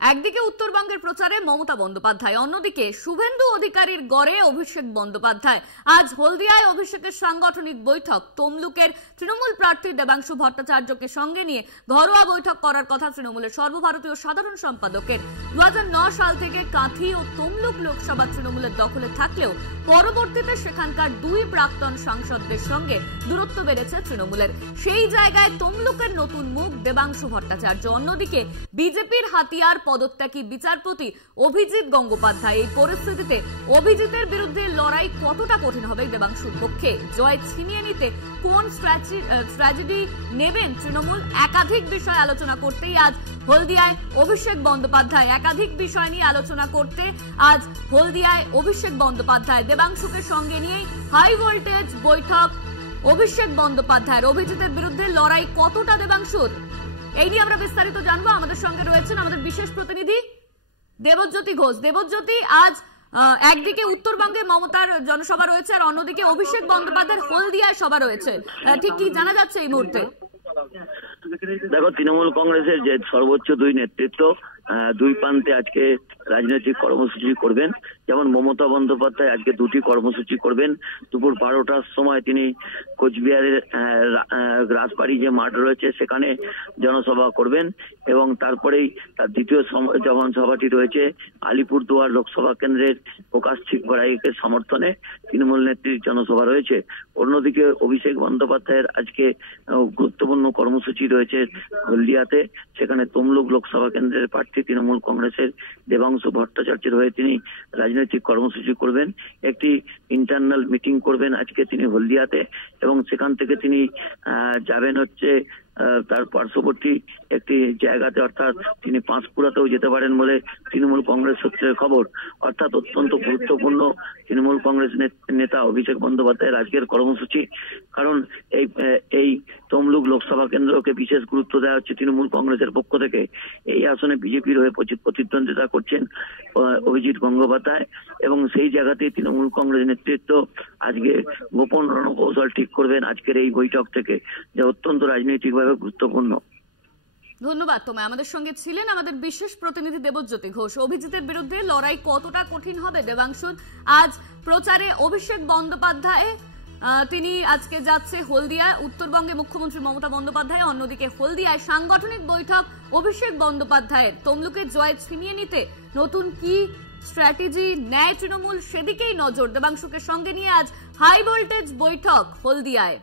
একদিকে উত্তরবঙ্গের প্রচারে মমতা বন্দ্যোপাধ্যায়, অন্যদিকে শুভেন্দু অধিকারীর গড়ে অভিষেক বন্দ্যোপাধ্যায়। আজ হলদিয়ায় অভিষেকের সাংগঠনিক বৈঠক। তমলুকের তৃণমূল প্রার্থী দেবাংশু ভট্টাচার্যকে সঙ্গে নিয়ে ঘরোয়া বৈঠক করার কথা তৃণমূলের সর্বভারতীয় সাধারণ সম্পাদকের। 2009 সাল থেকে কাঁথি ও তমলুক লোকসভা তৃণমূলের দখলে থাকলেও পরবর্তীতে সেখানকার দুই প্রাক্তন সাংসদদের সঙ্গে দূরত্ব বেড়েছে তৃণমূলের। সেই জায়গায় তমলুকের নতুন মুখ দেবাংশু ভট্টাচার্য। অন্যদিকে বিজেপির হাতিয়ার পদত্যাগী বিচারপতি অভিজিৎ গঙ্গোপাধ্যায়। এই পরিস্থিতিতে অভিজিতের বিরুদ্ধে লড়াই কতটা কঠিন হবে দেবাংশুর পক্ষে? জয় ছিনিয়ে নিতে কোন স্ট্র্যাটেজি নেবেন তৃণমূল? একাধিক বিষয় আলোচনা করতেই আজ হলদিয়ায় অভিষেক বন্দ্যোপাধ্যায়। একাধিক বিষয় নিয়ে আলোচনা করতে আজ হলদিয়ায় অভিষেক বন্দ্যোপাধ্যায়। দেবাংশুকে সঙ্গে নিয়েই হাই ভোল্টেজ বৈঠক অভিষেক বন্দ্যোপাধ্যায়ের। অভিজিতের বিরুদ্ধে লড়াই কতটা দেবাংশুর, এই নিয়ে আমরা বিস্তারিত জানবো। আমাদের সঙ্গে রয়েছেন আমাদের বিশেষ প্রতিনিধি দেবজ্যোতি ঘোষ। দেবজ্যোতি, আজ একদিকে উত্তরবঙ্গে মমতার জনসভা রয়েছে আর অন্যদিকে অভিষেক বন্দ্যোপাধ্যায়ের হলদিয়ায় সভা রয়েছে, ঠিক কি জানা যাচ্ছে এই মুহূর্তে? দেখো, তৃণমূল কংগ্রেসের যে সর্বোচ্চ দুই নেতৃত্ব দুই প্রান্তে আজকে রাজনৈতিক কর্মসূচি করবেন। যেমন মমতা বন্দ্যোপাধ্যায় আজকে দুটি কর্মসূচি করবেন। দুপুর 12টার সময় তিনি কোচবিহারের রাজবাড়ি যে মাঠ রয়েছে সেখানে জনসভা করবেন এবং তারপরেই তার দ্বিতীয় জনসভাটি রয়েছে আলিপুরদুয়ার লোকসভা কেন্দ্রের প্রকাশ চিকবরাইয়ের সমর্থনে তৃণমূল নেত্রীর জনসভা রয়েছে। অন্যদিকে অভিষেক বন্দ্যোপাধ্যায়ের আজকে গুরুত্বপূর্ণ কর্মসূচি রয়েছে হলদিয়াতে। সেখানে তমলুক লোকসভা কেন্দ্রের প্রার্থী তৃণমূল কংগ্রেসের দেবাংশু ভট্টাচার্যের হয়ে তিনি রাজনৈতিক কর্মসূচি করবেন। একটি ইন্টারনাল মিটিং করবেন আজকে তিনি হলদিয়াতে এবং সেখান থেকে তিনি যাবেন হচ্ছে তার পার্শ্ববর্তী একটি জায়গাতে, অর্থাৎ তিনি পাঁশকুড়াতেও যেতে পারেন বলে তৃণমূল কংগ্রেস সূত্রের খবর। অর্থাৎ অত্যন্ত গুরুত্বপূর্ণ তৃণমূল কংগ্রেস নেতা অভিষেক বন্দ্যোপাধ্যায়ের আজকের কর্মসূচি। কারণ এই তমলুক লোকসভা কেন্দ্রকে বিশেষ গুরুত্ব দেওয়া হচ্ছে তৃণমূল কংগ্রেসের পক্ষ থেকে। এই আসনে বিজেপির হয়ে প্রতিদ্বন্দ্বিতা করছেন অভিজিৎ গঙ্গোপাধ্যায় এবং সেই জায়গাতেই তৃণমূল কংগ্রেস নেতৃত্ব আজকে গোপন রণকৌশল ঠিক করবেন আজকের এই বৈঠক থেকে, যা অত্যন্ত রাজনৈতিকভাবে গুরুত্বপূর্ণ। ধন্যবাদ তোমায়। আমাদের সঙ্গে ছিলেন আমাদের বিশেষ প্রতিনিধি দেবজ্যোতি ঘোষ। অভিজিতের বিরুদ্ধে লড়াই কতটা কঠিন হবে দেবাংশুর? আজ প্রচারে অভিষেক বন্দ্যোপাধ্যায় তিনি আজকে যাচ্ছে হলদিয়া। উত্তরবঙ্গে মুখ্যমন্ত্রী মমতা বন্দ্যোপাধ্যায়, অন্যদিকে হলদিয়ায় সাংগঠনিক বৈঠক অভিষেক বন্দ্যোপাধ্যায়ের। তমলুকে জয় ছিনিয়ে নিতে নতুন কি স্ট্র্যাটেজি নেয় তৃণমূল, সেদিকেই নজর। দেবাংশুকে সঙ্গে নিয়ে আজ হাই ভোল্টেজ বৈঠক হলদিয়ায়।